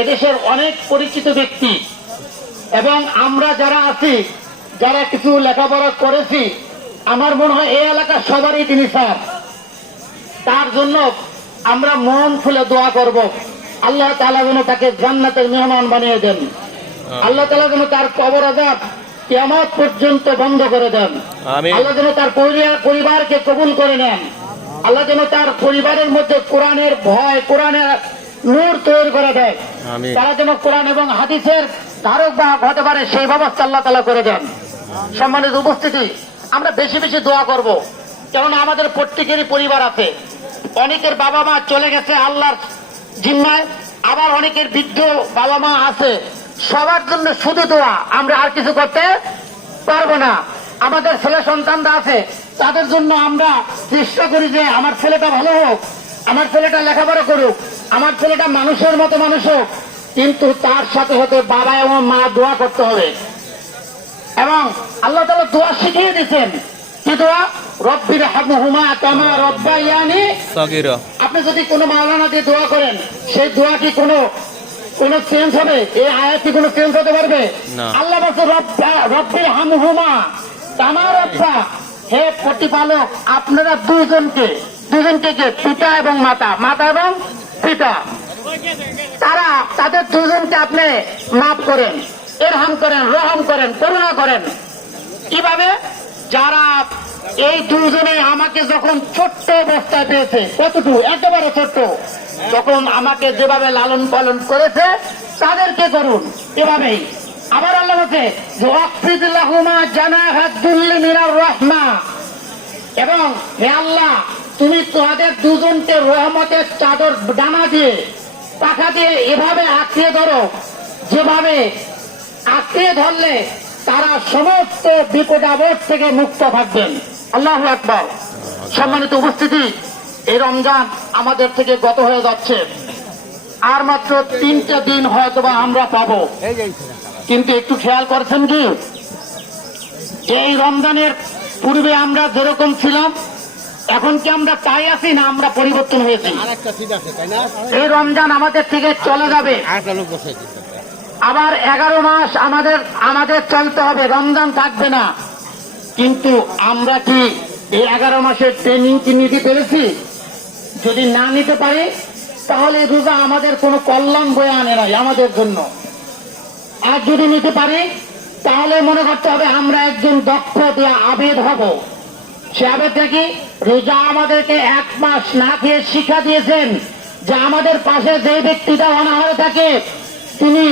এদেশের অনেক পরিচিত ব্যক্তি এবং আমরা যারা আছি, যারা কিছু লেখাপড়া করেছি, আমার মনে হয় এই এলাকার সবারই তিনি স্যার। তার জন্য আমরা মন খুলে দোয়া করব, আল্লাহ তাআলা যেন তাকে জান্নাতের মেহমান বানিয়ে দেন। আল্লাহ তাআলা যেন তার কবর আযাব কিয়ামত পর্যন্ত বন্ধ করে দেন। আল্লাহ যেন তার পরিবারকে কবুল করে নেন। আল্লাহ যেন তার পরিবারের মধ্যে কোরআনের ভয়, কোরআনের নূর তৈরি করে দেয়। তারা যেন কোরআন এবং হাদিসের ধারক বাহক হতে পারে, সেই ব্যবস্থা আল্লাহ তাআলা করে দেন। সম্মানিত উপস্থিতি, আমরা বেশি বেশি দোয়া করব, কেননা আমাদের প্রত্যেকেরই পরিবার আছে। অনেকের বাবা মা চলে গেছে আল্লাহর জিম্মায়, আবার অনেকের বৃদ্ধ বাবা মা আছে। সবার জন্য শুধু দোয়া, আমরা আর কিছু করতে পারবো না। আমাদের ছেলে সন্তানরা আছে, তাদের জন্য আমরা চেষ্টা করি যে আমার ছেলেটা ভালো হোক, আমার ছেলেটা লেখাপড়া করুক, আমার ছেলেটা মানুষের মতো মানুষ হোক। কিন্তু তার সাথে সাথে বাবা এবং মা দোয়া করতে হবে। এবং আল্লাহ তাআলা দোয়া শিখিয়ে দিয়েছেন, কি দোয়া? রব্বির হামহুমা কামা রব্বায়ানি সগীরা। আপনি যদি কোনো মাওলানা দিয়ে দোয়া করেন, সেই দোয়া কি কোন চেঞ্জ হবে? এই আয়াত কি কোনো চেঞ্জ হতে পারবে? আল্লাহ বলছে রব্বির হামহুমা কামা রব্বা, হে প্রতিপালক আপনারা দুজনকে কে, পিতা এবং মাতা এবং পিতা, তাদের দুজনকে আপনি মাফ করেন, ইরহাম করেন, রহম করেন, করুণা করেন। কিভাবে? যারা এই দুজনে আমাকে যখন ছোট্ট অবস্থায় পেয়েছে, কতটুকু একেবারে ছোট্ট, তখন আমাকে যেভাবে লালন পালন করেছে তাদেরকে করুন এভাবেই। আবার আল্লাহ বলছে ওয়াকফিদ লাহুমা জানাহাদ দুল্লি মিনার রাহমা, এবং হে আল্লাহ তুমি তাদের দুজনকে রহমতের চাদর ডানা দিয়ে, পাখা দিয়ে এভাবে আঁকড়িয়ে ধরো, যেভাবে আঁকড়িয়ে ধরলে তারা সমস্ত বিপদ আপদ থেকে মুক্ত থাকবেন। আল্লাহু আকবার। সম্মানিত উপস্থিতি, এই রমজান আমাদের থেকে গত হয়ে যাচ্ছে, আর মাত্র 3টা দিন হয়তোবা আমরা পাবো। কিন্তু একটু খেয়াল করছেন কি, এই রমজানের পূর্বে আমরা যেরকম ছিলাম, এখন কি আমরা তাই আছি না আমরা পরিবর্তন হয়েছি? এই রমজান আমাদের থেকে চলে যাবে, আবার 11 মাস আমাদের চলতে হবে, রমজান থাকবে না। কিন্তু আমরা কি এই 11 মাসের ট্রেনিং কি নিতে পেরেছি? যদি না নিতে পারি, তাহলে রোজা আমাদের কোনো কল্যাণ বয়ে আনে নাই আমাদের জন্য। আর যদি নিতে পারি, তাহলে মনে করতে হবে আমরা একজন দক্ষ আবেদ হব। সে আবেদটা কি? রোজা আমাদেরকে 1 মাস না খেয়ে শিক্ষা দিয়েছেন যে আমাদের পাশে যে ব্যক্তিটা অনাহারে থাকে তিনি